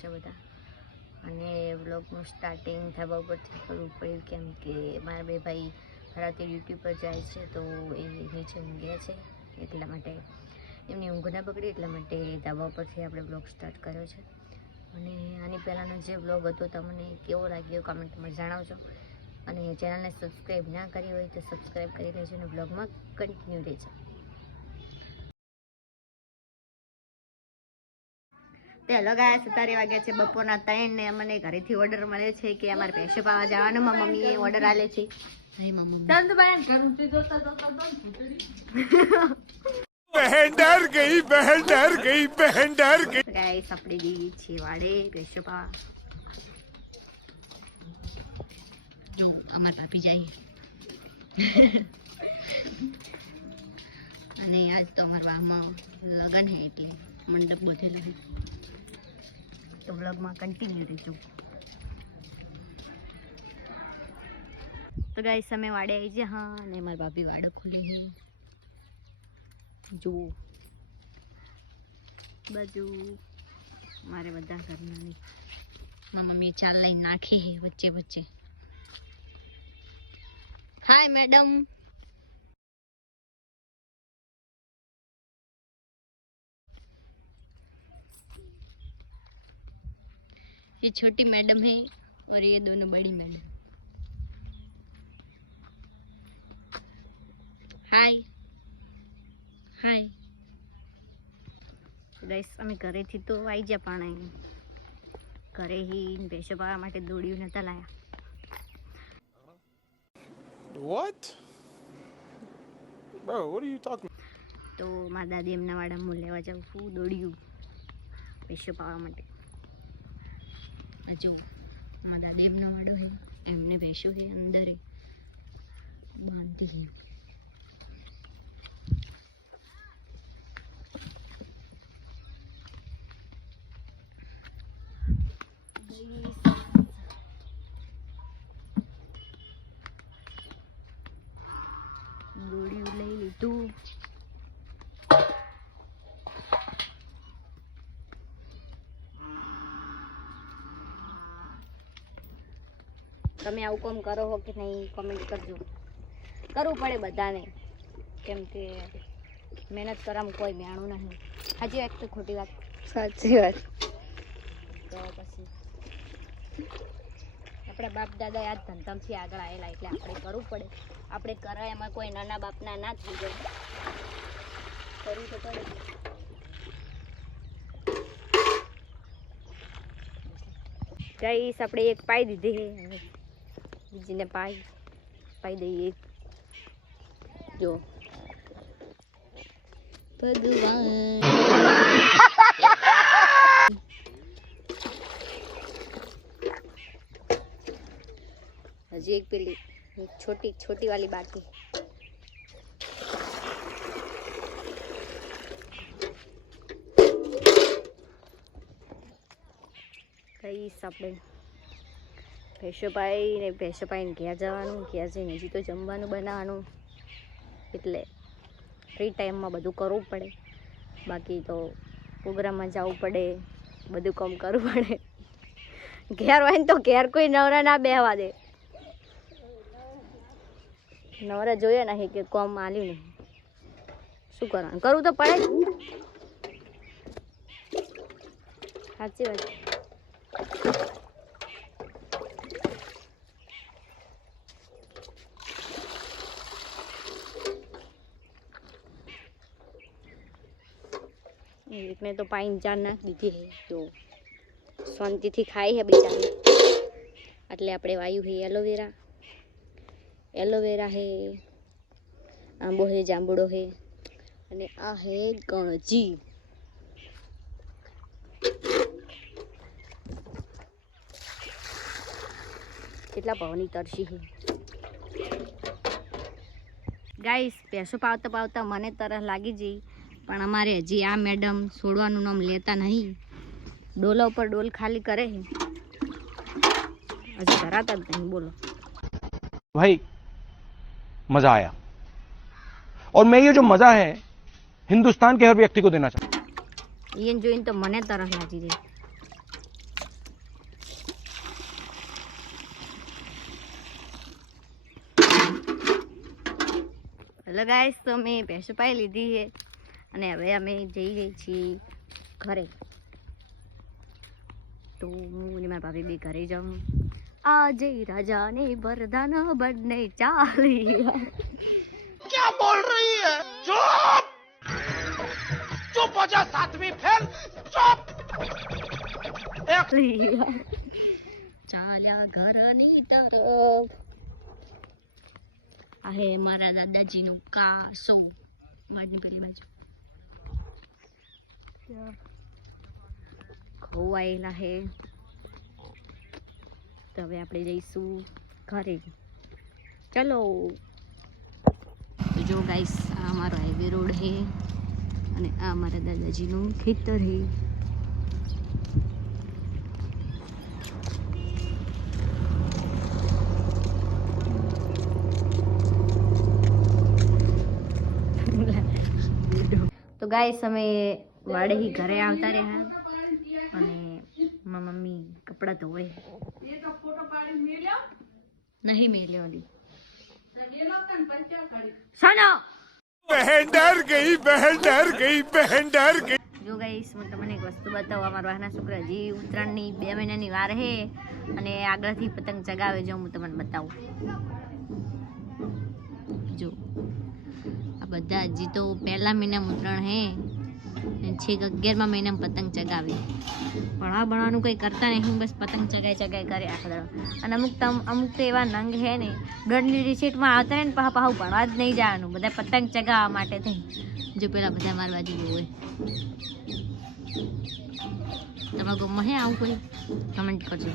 છે બધા અને વ્લોગનું સ્ટાર્ટિંગ ધાબા ઉપરથી કરવું પડ્યું કેમ કે મારા બે ભાઈ રાતે ડ્યુટી પર જાય છે તો એ નીચે ઊંઘ્યા છે એટલા માટે એમની ઊંઘ ના બગડી એટલા માટે ધાબા ઉપરથી આપણે બ્લોગ સ્ટાર્ટ કર્યો છે અને આની પહેલાંનો જે બ્લોગ હતો તમને કેવો લાગ્યો કમેન્ટમાં જણાવજો અને ચેનલને સબસ્ક્રાઈબ ના કરી હોય તો સબસ્ક્રાઈબ કરી લેજો અને બ્લોગમાં કન્ટિન્યુ રહેજો। તો હેલો ગાઈસ, અત્યારે વાગ્યા છે બપોરના 3 ને મને ઘરેથી ઓર્ડર મળે છે કે અમારે ભેંસો પાવા જવાનું મારા મમ્મીએ ઓર્ડર આલે છે। ચાલ તો બહેન બહેન ડર ગઈ ગાઈસ આપણે જઈએ છીએ વાડે ભેંસો પાવા। જો અમાર ભાભી જાય અને આજ તો અમારા વાહમાં લગન હે એટલે મંડપ બધેલું છે તો વ્લોગમાં કન્ટિન્યુ રહેજો। તો ગાઈસ અમે વાડે આવી છે હા અને મારા ભાભી વાડો ખોલે છે જો બાજુ મારે બધા ઘરના નહીં મારી મમ્મી ચાલ લઈને નાખે છે વચ્ચે વચ્ચે। हाय मैडम ये छोटी मैडम है और ये दोनों बड़ी मैडम। हाय हाय गाइस અમે ઘરેથી તો આવી ગયા પણ ઘરે હી ભેંસો પાવા માટે દોડ્યું નતા લાયા। What? Bro, what are you talking? તો મારા દાદી એમના વાડામાં લેવા જાઉં છું દોડ્યું ભેંસો પાવા માટે। હજુ મારા દાદી એમનો વાડો છે એમને ભેંસું છે અંદર બાંધી દોડ્યું લઈ લીધું। તમે આવું કામ કરો હો કે નહીં કોમેન્ટ કરજો। કરવું પડે બધાને કેમ કે મહેનત કરવામાં કોઈ મેણું નહીં। સાચી વાત તો ખોટી વાત? સાચી વાત। તો પછી આપણા બાપ દાદા આ ધંધામાંથી આગળ આવેલા એટલે આપણે કરવું પડે। આપણે કરાય એમાં કોઈ નાના બાપના ના થઈ જાય કરવું તો પડે। ગાઈસ આપણે એક પાઈ દીધી છે બીજીને પાઈ દઈએ જો ભગવાન હજી એક પેલી छोटी वाली बाकी। कई આપણે ભેંસો પાઈને ઘેર જવાનું ઘેર જઈને હજી તો જમવાનું બનાવવાનું એટલે ફ્રી ટાઈમમાં બધું કરવું પડે બાકી તો પ્રોગ્રામમાં જવું પડે બધું કામ કરવું પડે। ઘેર હોય ને તો ઘેર કોઈ નવરા ના બેહવા દે નવરા જોઈએ નહીં કે કોમ આલ્યું નહીં શું કરવાનું કરવું તો પડે સાચી વાત। એકને તો પાણી જાન નાખી દીધી છે તો શાંતિથી ખાઈ છે બિચારી એટલે આપણે વાયુ છે એલોવેરા है आंबो है जांबुड़ो है અને આ હે ગણજી। કેટલા ભાવની તરસી છે ગાઈસ। ભેંસો પાવતા મને તરસ લાગી જઈ પણ અમારે હજી આ મેડમ છોડવાનું નામ લેતા નહીં ડોલા ઉપર ડોલ ખાલી કરે છે હજી ધરાતા જ નહીં। બોલો भाई मजा आया और मैं ये जो मजा है हिंदुस्तान के हर व्यक्ति को देना चाहता हूँ। ये जोइन तो मने तरह लागी रे હેલો ગાઈસ, તો મેં ભેંસો પાઈ લીધી છે અને હવે અમે જઈ રહી છીએ ઘરે. તો હું અને મારા ભાભી બી ઘરે જાઉં. આજે રાજાને વરદાન બંને ચાલી. क्या बोल रही है? चुप चुप हो जा सातवीं फेल चुप ચાલ્યા ઘરની તરફ. આ હે મારા દાદાજીનું કાસો. વાડની પેલી બાજુ ખોવાયેલા હે. તો હવે આપણે જઈશું ઘરે. ચલો. તો જો ગાઈસ, આ અમારો હાઈવે રોડ હે અને આ મારા દાદાજીનું ખેતર હે. તો ગાઈસ, અમે વાડેથી ઘરે આવતા રહ્યા અને મારી મમ્મી કપડાં ધોવે. નહીં મેલ્યો લી સાનો. बहन डर गई बहन डर गई बहन डर गई. જો ગાઈસ, હું તમને એક વસ્તુ બતાવું. અમારા વાહના છોકરા હજી ઉત્તરાયણની 2 મહિનાની વાર હે અને આગળથી પતંગ ચગાવે. જો હું તમને બતાવું. જો આ બધા હજી તો 1લા મહિનામાં ઉત્તરાયણ હે અને છેક 11મા મહિનામાં પતંગ ચગાવે. ભણવા ભણવાનું કંઈ કરતા નહીં, બસ પતંગ ચગાઈ કરે આખા દાડો. અને અમુક તો એવા નંગ હે ને, દોઢની રિસીટમાં આવતા રહે ને પાછું ભણવા જ નહીં જવાનું, બધા પતંગ ચગાવવા માટે થઈ. જો પેલા બધા મારી બાજુ જોવે. તમારા ગામમાં હે આવું કોઈ? કમેન્ટ કરજો.